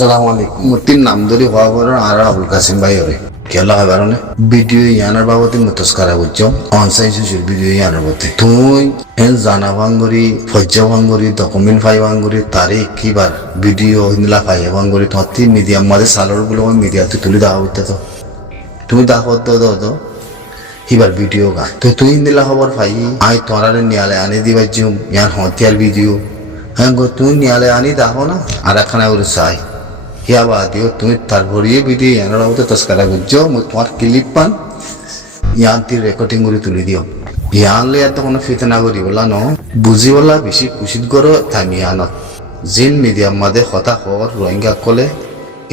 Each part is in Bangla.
আসসালামু আলাইকুম মুতির নাম ধরে হওয়া বড় আর আবুল কাসিম ভাই ওরে কেলা হয় বারণে ভিডিও ইয়ানার বাবতে মুতস্কারা বুঝছো অনসাইন সুশীল ভিডিও ইয়ানার বাবতে তুই এন জানা ভাঙ্গরি ফজ্জা ভাঙ্গরি ডকুমেন্ট ফাই ভাঙ্গরি তারিখ কিবার ভিডিও হিন্দলা ফাই ভাঙ্গরি তত্তি মিডিয়াম মাঝে সালোর গুলো মিডিয়াতে তুলে দেওয়া হইতে তো তুমি দেখো তো এবার ভিডিও গা তো তুই হিন্দিলা খবর পাই আই তোরারে নিয়ালে আনি দিবার জুম ইয়ার হতিয়ার ভিডিও হ্যাঁ গো তুই নিয়ালে আনি দেখো না আর একখানা ওর চাই হিয়া বাদিও তুমি তার ভরিয়ে ভিডিও ইয়ানোর মতো তস্কারা বুঝছো তোমার ক্লিপ পান ইয়ান তীর রেকর্ডিং করে তুলে দিও ইয়ানলে এত কোনো ফিতে না করি বলা ন বুঝি বলা বেশি কুশিত করো থামি আনত জিন মিডিয়াম মাদে হতা হর রোহিঙ্গা কলে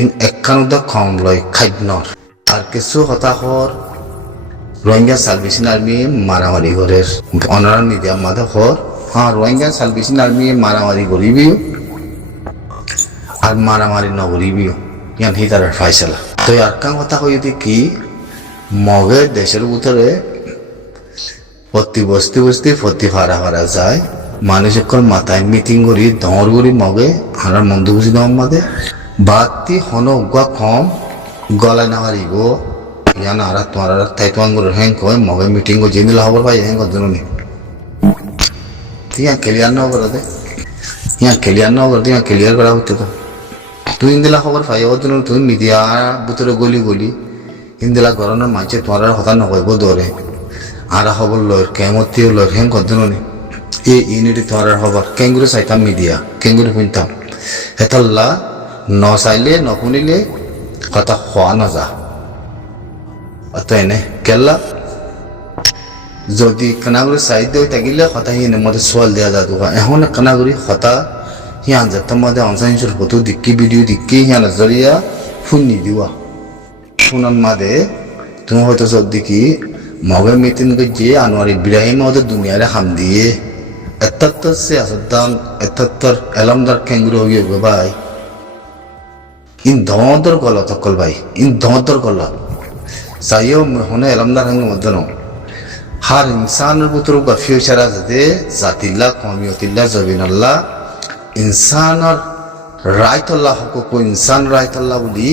ইন একখানুদ কম লয় খাদ্যর আর কিছু হতা হর রোহিঙ্গা সালভেশন আর্মি মারামারি করে অনার মিডিয়াম মাদে হর হ্যাঁ রোহিঙ্গা সালভেশন আর্মি মারামারি করিবিও আর মারামারি নগরিবিও ইয়ান হিতারের ফাইসলা তো আর কাম কথা কইতে কি মগে দেশের ভিতরে প্রতি বস্তি ফারা যায় মানুষ এখন মাথায় মিটিং করি দর করি মগে হারার মন্দ বুঝি দম মাদে বাতি হন উগা কম গলায় না হারিব ইয়ান আর তোমার তাই তোমার করে হ্যাং কয় মগে মিটিং করে জিনিস খবর পাই হ্যাং কর জন্য ইয়া ক্লিয়ার ন করে দে ইয়া ক্লিয়ার ন করে ইয়া ক্লিয়ার করা হইতে তো তুই ইন্দিলা খবর পাই ওর জন্য তুই মিডিয়া ভিতরে গলি ইন্দিলা গরমের মাঝে তোমার হতা নকইব দরে আর খবর লয় কেমতি লয় হ্যাং কর জন্য এই ইউনিটি তোমার খবর কেঙ্গুরে চাইতাম মিডিয়া কেঙ্গুরে শুনতাম হেতাল্লা ন চাইলে নশুনিলে কথা খোৱা নাযা অত এনে কেলা যদি কানাগুড়ি সাইড দিয়ে থাকিলে কথা হিনে মধ্যে সোয়াল দেওয়া যাতো এখন কানাগুড়ি কথা হিয়ান যাতাম মধ্যে অনসাইন্সের ফটো দিক্কি ভিডিও দিক্কি হিয়ান জরিয়া শুনি দিওয়া শুনান মাদে তুমি হয়তো সব দেখি মগে মিটিং যে আনোয়ার ইব্রাহিম ওদের দুনিয়ারে হাম দিয়ে এত্তাত্তর সে আসাদান এত্তাত্তর এলামদার কেঙ্গুরো হয়ে ভাই ইন ধর গলত অকল ভাই ইন ধর গলত চাইও হনে এলামদার হাঙ্গে মধ্যে ন হার ইনসানের ভিতর বা ফিউচার আছে জাতিল্লা কমিয়তিল্লা জবিনাল্লাহ ইনসানের রায়তল্লাহ হকুক ইনসান রায়তল্লাহ বলি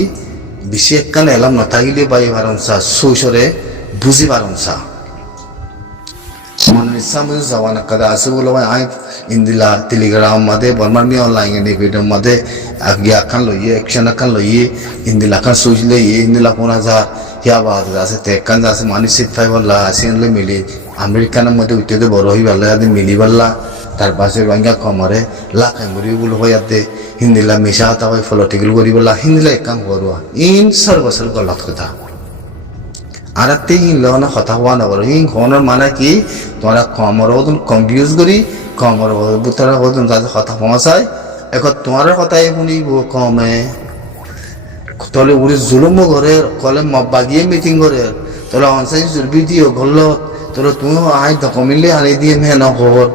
বিশেষ কানে এলাম নথাকিলে বাই বারণসা সুসরে বুঝি বারণসা मन इच्छा मुझे जवान कदा असे बोलो आय इंदिला टेलीग्राम मध्ये बर्मर मी ऑनलाइन ने वीडियो मध्ये आज्ञा kan loye action kan loye इंदिला kan सोचले ये इंदिला कोणा जा या बात असे ते kan असे मानसिक फायबरला असेनले मिली अमेरिकान मध्ये उठते ते बरो ही वाला आदि मिली वाला তার পাশে বাঙ্গা কমরে লাখাই মরিগুলো হইয়াতে হিন্দিলা মিশা তা হয় ফলটিগুলো করিবলা হিন্দিলা কাম করুয়া ইন সর্বসল গলত কথা আর তে হিনলে না কথা হওয়া না বলো হিং হওয়ার মানে কি তোমরা কমর ওদন কনফিউজ করি কমর বুতরা ওদন যাতে কথা পৌঁছায় এখন তোমার কথাই শুনিব কমে তলে উড়ি জুলুম ঘরে কলে বাগিয়ে মিটিং করে তোলা অনসাইন ভিডিও ঘরল তোরা তুমি আই ডকুমেন্টলি আনি দিয়ে মে ন খবর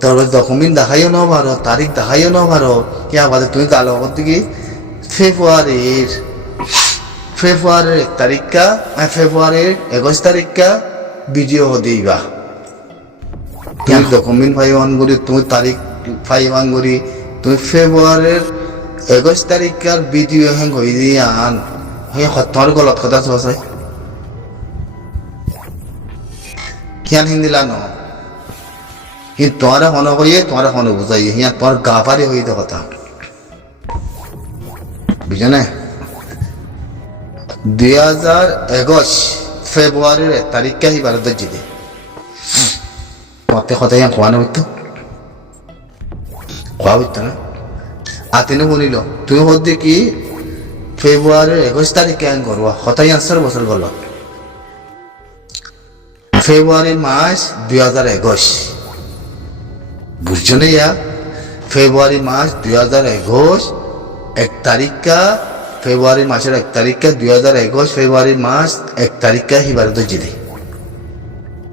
তোর ডকুমেন্ট দেখাইও ন পারো তারিখ দেখাইও ন পারো ইয়া বাদে তুমি কালো দিকে ফেব্রুয়ারির 1 तारीख का फेब्रुआरी 21 तारीख का वीडियो हो देगा तुम डॉक्यूमेंट फाइवान गुरी तुम तारीख फाइवान गुरी तुम फेब्रुआरी 21 तारीख का वीडियो हैंग हो दियान हे खतर गलत कथा सोसाय क्या हिंदी लानो हि तोरा होनो होये तोरा होनो बुझाइए हिया तोर गाफारी होई तो कथा बुझने 2021 ফেব্রুয়ারির 1 তারিখে হি ভারত জিতে মতে কথা ইয়া কোয়ানো হইতো কোয়া হইতো না আতেনে বলিল তুই হদ্দে কি ফেব্রুয়ারির 21 তারিখে আইন করবা কথা আনসার বছর গল ফেব্রুয়ারি মাস 2021 বুঝছো না ইয়া ফেব্রুয়ারি মাস 2021 1 तारीख का फेब्रुआरी मासेर 1 तारीख का 2021 फेब्रुआरी मास 1 तारीख का ही भारत जिते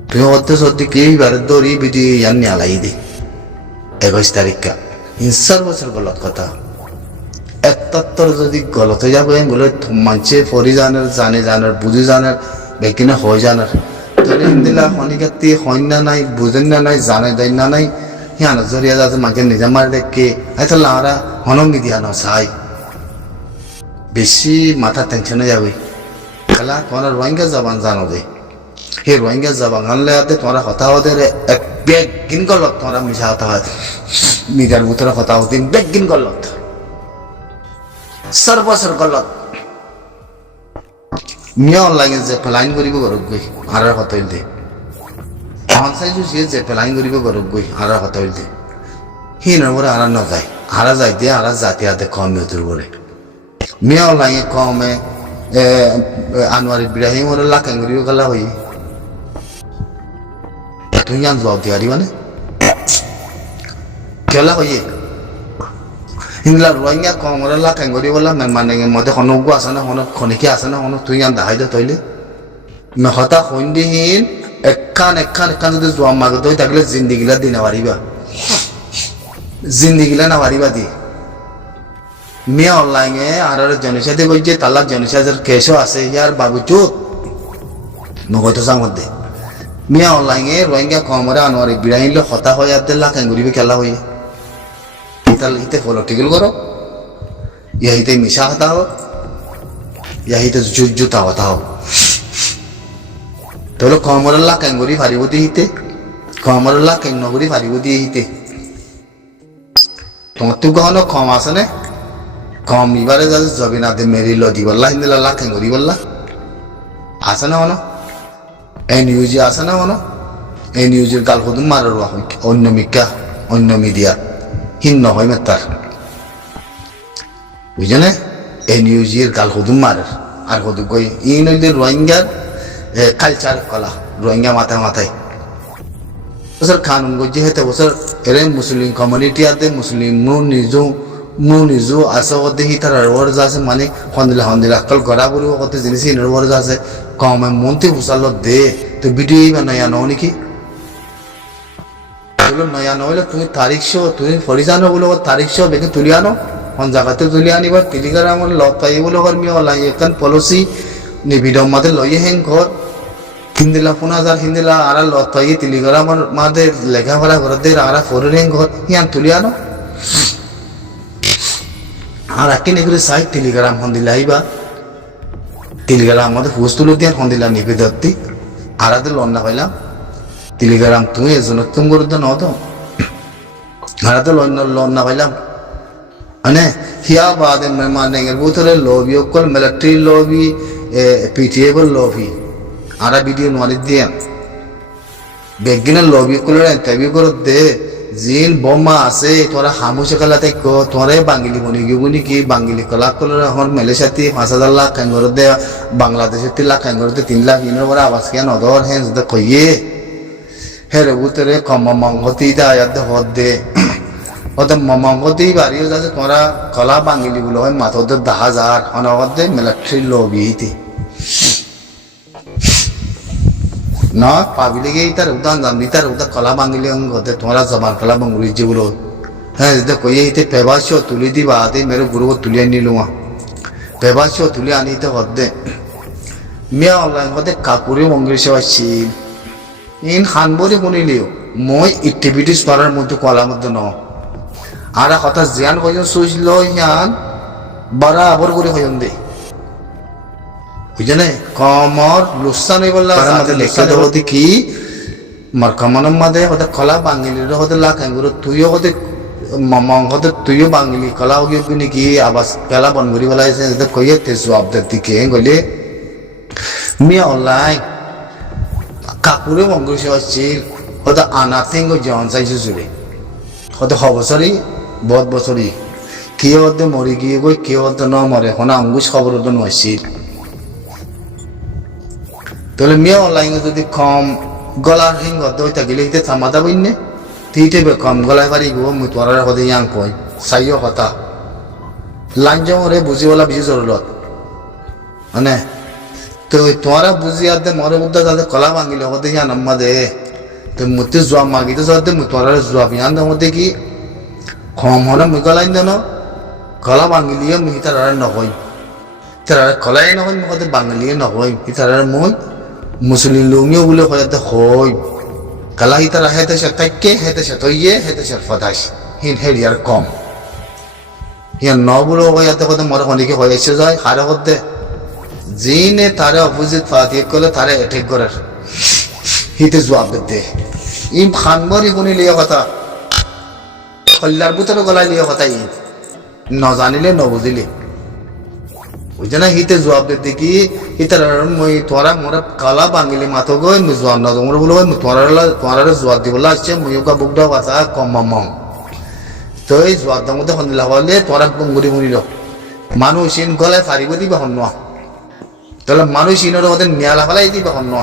तुम होते सोते कि भारत दौरी वीडियो यान न्यालाई दे 21 तारीख का इंसर बছর गलत कथा একাত্তর যদি গলত হয়ে যাবে বলে মানছে ফরি জানার বুঝি জানার বেকিনা হয় জানার তাহলে হিন্দিলা হনিকাতি হয় না নাই বুঝেন না নাই জানে দেয় না নাই হিয়ান জরিয়া যাতে মাঝে নিজে মার দেখে হয়তো লারা হনঙ্গি দিয়া না চাই বেশি মাথা টেনশনে যাবে খেলা তোমার রোহিঙ্গা জবান জানো দে সেই রোহিঙ্গা জবান আনলে তোমরা কথা হতে বেগিন করলত তোমরা মিশা কথা হয় মিডিয়ার ভিতরে কথা হতে বেগিন করলত সর্বসর করলত মিয়া অনলাইনে যে প্লাইন কৰিব ঘৰত গৈ আৰু কথা হইল অন চাইছো যে প্লাইন কৰিব ঘৰত গৈ আৰু কথা হইল সি নবরে আর না যায় হারা যায় দিয়ে আর জাতি হাতে কম মেতুর বলে মিয়া অনলাইনে কমে আনোয়ার ইব্রাহিম ওর লাকাঙ্গরি গলা হই তুই জান জবাব দিয়ারি মানে কেলা হইয়ে হিংলা রোহিঙ্গা কম ওর লাকাঙ্গরি বলা মানে মধ্যে হনগু আছে না হন খনিকে আছে না হন তুই জান দাহাই দে তইলে হতা হইন্দিহীন একখান যদি জোয়াম মাগে তই থাকলে জিন্দিগিলা দিনে পারিবা জিন্দিগিলা না পারিবা দি মিয়া অনলাইনে আর জনসাথে বলছে তালাক জনসাথের কেসও আছে ইয়ার বাবু চুত নগদ মধ্যে মিয়া অনলাইনে রোহিঙ্গা কমরে আনোয়ার ইব্রাহিম হতা হয়ে আর লাখ ঘুরিবে খেলা হয়ে ইতে পলিটিক্যাল করো ইয়াহিতে মিশা হতা হোক ইয়াহিতে জুতা হতা হোক তাহলে কমরের লাখ ঘুরি ফারিব দিয়ে হিতে কমরের লাখ নগরী ফারিব দিয়ে হিতে তোমার তো কখনো কম আছে না কম এবারে যাতে জবি না মেরি লদি বললা হিন্দিলা লাখ ঘুরি বললা আছে না হনো এই নিউজে আছে না হনো এই নিউজের গাল কদুম মারার অন্য মিকা অন্য মিডিয়া হিন নহয় মেতার বুঝে না এই নিউজের গাল কদুম মারার আর কদু কই ই নইলে রোহিঙ্গার কালচার কলা রোহিঙ্গা মাথায় বছর কানুন গজ্জি হেতে বছর এরে মুসলিম কমিউনিটি আতে মুসলিম মু নিজু আছে ওতে হিতার ওর যাচ্ছে মানে হন্দিলা কল গড়া বুড়ি কত জিনিস ইনের ওর যাচ্ছে কমে মন্ত্রী হুসাল দে তো ভিডিও ইবা নয়া নও নাকি বলো নয়া নহলে তুমি তারিখ শো তুমি ফরি জানো বলো তারিখ শো বেগে তুলি আনো হন জায়গাতে তুলি আনিবার টেলিগ্রাম লত পাই বলো ঘর মিয়া লাই এখান পলিসি নিবিড মাঝে লইয়ে হেং ঘর হিন্দিলা 5000 হিন্দিলা আর লত পাই টেলিগ্রাম মাঝে লেখাপড়া করতে আর ফরি হেং ঘর ইয়ান তুলি আনো আর আকিনে করে সাই টেলিগ্রাম হন্দিলা আইবা টেলিগ্রাম মধ্যে ফুস তুলে দিয়ে হন্দিলা নিবে দত্তি আর আদে লন্না পাইলাম টেলিগ্রাম তুমি এজন তুমি করে তো নতো আর আদে লন্না পাইলাম মানে হিয়া বাদে মানে এর ভিতরে লবি অকল মিলিটারি লবি পিটিএবল লবি আর ভিডিও নলি দিয়ে বেগিনের লবি করে ইন্টারভিউ করে দে জিন বোমা আছে তোরা হামুসে খেলা থেকে তোরে বাঙালি গুনি কি বাঙালি কলা কলার এখন মালয়েশিয়াতে 5000 লাখ কাঙ্গর দে বাংলাদেশে 3 লাখ কাঙ্গর দে 3 লাখ ইনের পরে আবাস কেন অদর হেন যদি কইয়ে হেরে উতরে কম মঙ্গতি দা আয়াত হদ দে ওদ মঙ্গতি বাড়িও যাচ্ছে তোরা কলা বাঙালি গুলো হয় মাত্র 10000 অনগদ দে মিলিটারি লবিতে না পাবিলে গিয়ে তার উদান জানি তার উদা কলা বাঙালি অঙ্গতে তোমরা জবান কলা বাঙালি যেগুলো হ্যাঁ যদি কইয়ে হিতে পেবাসিও তুলি দিবা আদে মেরে গুরু তুলি আনিলুয়া পেবাসিও তুলি আনিতে হদ্দে মিয়া অনলাইন হতে কাকুরি মঙ্গলি সেবাছি ইন খানবরি শুনিলিও মই এক্টিভিটিস করার মধ্যে কলার মধ্যে ন আর কথা জিয়ান কইন সুইছিল হিয়ান বরাবর করে হইন দে বুঝলে কমর লুসান হয়ে বললা লেখা দেবো কি মার কমনের মাঝে হতে কলা বাঙালির হতে লাখাঙ্গুর তুইও হতে হতে তুইও বাঙালি কলা হয়ে নাকি আবাস পেলা বন করি বলা কইয়ে তেজু আবদার দিকে গলে মিয়া অনলাইন কাকুরে মঙ্গল সেবাচ্ছিল হতে আনাথিং জন চাইছে জুড়ে হতে হবছরই বহুত বছরই কেউ হতে মরি গিয়ে গই কেউ হতে ন মরে হনা আঙ্গুস খবর হতে নয় তাহলে মিয়া অনলাইনে যদি কম গলার হিঙ্গ দই থাকিলে হিতে থামাদা বইনে তিতে কম গলায় পারিব মুই তোর হতে ইয়াং কই চাইও কথা লাইন জমরে বুঝিবলা বেশি জরুরত মানে তো তোরা বুঝি আদে মরে মুদ্দা যাতে কলা ভাঙিলে হতে ইয়ান আম্মা দে তো মুতে জবাব মাগিতে যাতে মুই তোর জবাব ইয়ান দে মধ্যে কি কম হলে মুই গলাইন দেন কলা ভাঙিলিয়ে মুই তার নহই তার কলাই নহই মুখ বাঙালিয়ে নহই তার মই মুসলিম লোমিও বলে হয়তো হই কালাহি তারা হেতে সে তাইকে হেতে সে তৈয়ে হেতে সে ফদাস হিন হেরিয়ার কম ইয়া নবুলো ইয়াতে কথা মরে খনিকে হয়েছে যায় হারে করতে যিনে তারে অপোজিট পার্টি করলে তারে অ্যাটাক করার হিতে জবাব দে ইম খানবরি কোনি লিয়া কথা কল্যার বুতরে গলাই লিয়া কথা ই নজানিলে নবুঝিলে বুঝছে না হিতে জবাব দে কি হিতার মই তোরা মোরা কালা বাঙালি মাথো গই মুই জবাব না তোমরা বলো তোরা জবাব দিবলা আসছে মুইকা বুকডা কথা কম মাম তো এই জবাবটার মধ্যে সন্দিলা হলে তোরা গঙ্গুরি মুড়িল মানুষ ইন গলায় ফারিব দিবা হন তাহলে মানুষ ইনের মধ্যে নিয়ালা ফেলাই দিবা হন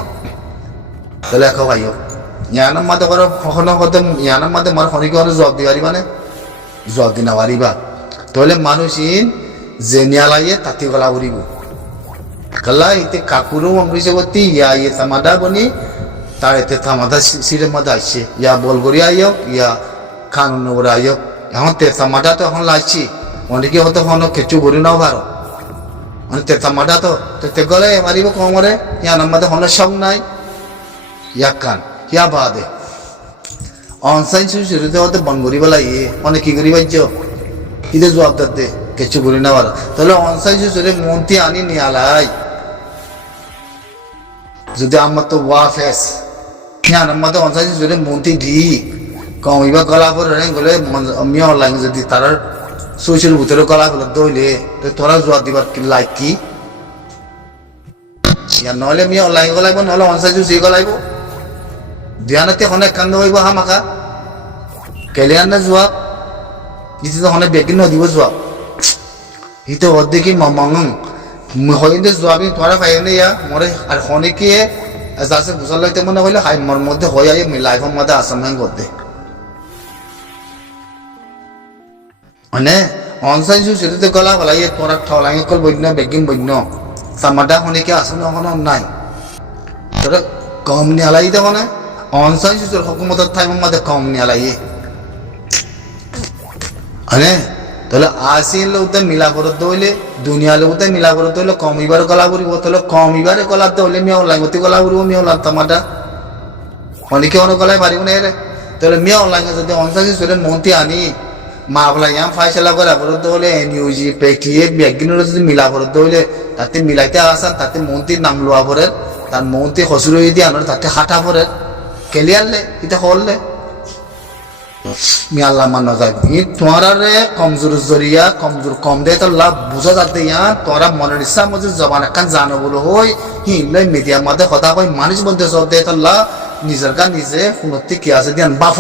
তাহলে একা ভাইও ইয়ানার মাঝে করো কখনো হতে ইয়ানার মাঝে মার খনিকে জবাব দিবা পারিবা জবাব দি না পারিবা তাহলে মানুষ ইন যে নিয়ালাইয়ে তাতি গলা উড়িব গলা ইতে কাকুরও অমৃত করতে ইয়া ইয়ে তামাদা বনি তার এতে তামাদা সিরের মধ্যে আসছে ইয়া বলগরি আইয়ক ইয়া কানুন করে আইয়ক এখন তেতামাটা তো এখন লাগছি অনেকে হয়তো কোনো কিছু করি নাও পারো মানে তেতামাটা তো তে গলে মারিব কমরে ইয়ার মধ্যে হলে সব নাই ইয়াক কান ইয়া বাদে অনসাইন শুরুতে হতে বন করিব লাগে অনেক কি করি পাইছ ইতে জবাবদার দে কিছু করি না পারো তাহলে অনসাইন শুরু মন্ত্রী আনি নিয়ালাই যদি আমার তো ওয়াফেস ইয়ার মধ্যে অনসাইন শুরু মন্ত্রী দি কমিবা গলা পরে গলে মিয়া অনলাইন যদি তার সোশ্যাল ভিতরে গলা ফেলে দইলে তোরা জোয়ার দিবার লাইক কি নহলে মিয়া অনলাইন গলাইব নহলে অনসাইজ সে গলাইব দিয়ানাতে অনেক কান্দ হইব হামাকা কেলিয়ান না জোয়া ইতি তো অনেক বেগিন দিব জোয়া ইতে অর্ধেকি মামাং হইতে জোয়াবি তোরা পাইনে ইয়া মরে আর অনেকে যাচ্ছে বুঝার লাইতে মনে হইলে হাই মোর মধ্যে হয়ে আই লাইফের মধ্যে আসাম হ্যাং করতে মানে অনসাইন সেটাতে গলা বলা ইয়ে তোরা ঠলাই কল বন্য বেগিন বন্য সামাদা হনিকে আসন এখন নাই তোরা কম নিয়ালাই দেখো না অনসাইন সুসের হকুমতের টাইমের মধ্যে কম নিয়ালাই মানে তাহলে আসিন লোকতে মিলা করতে হইলে দুনিয়া লোকতে মিলা করতে হইলে কমিবার গলা করিব তাহলে কমিবারে গলা হইলে মিয়া অনলাইনতে গলা করিব মিয়া অনলাইন তামাটা অনেকে অনেক গলায় পারিব না এরে তাহলে মিয়া অনলাইনে যদি অনসাইন সুসের মন্ত্রী আনি মা বলা ইয়াম ফাইসলা করে করতে হলে এনইউজি পেটিএ ব্যাগিনের যদি মিলা করতে হইলে তাতে মিলাইতে আসান তাতে মন্ত্রীর নাম লোয়া পরে তার মন্ত্রী হসুর হয়ে দিয়ে আনার তাতে হাঁটা পরে কেলিয়ারলে এটা হলে আল্লাহ মান যায় তোমার কমজোর জরিয়া কমজোর কম দেয় তো লাভ বুঝা যাতে ইয়া তোরা মনের ইচ্ছা মধ্যে জবান একখান জানো বলো হই হিলে মিডিয়ার মধ্যে কথা কই মানুষ বলতে সব দেয় তো নিজের গা নিজে শুনতে কি আছে দিয়ান বাফ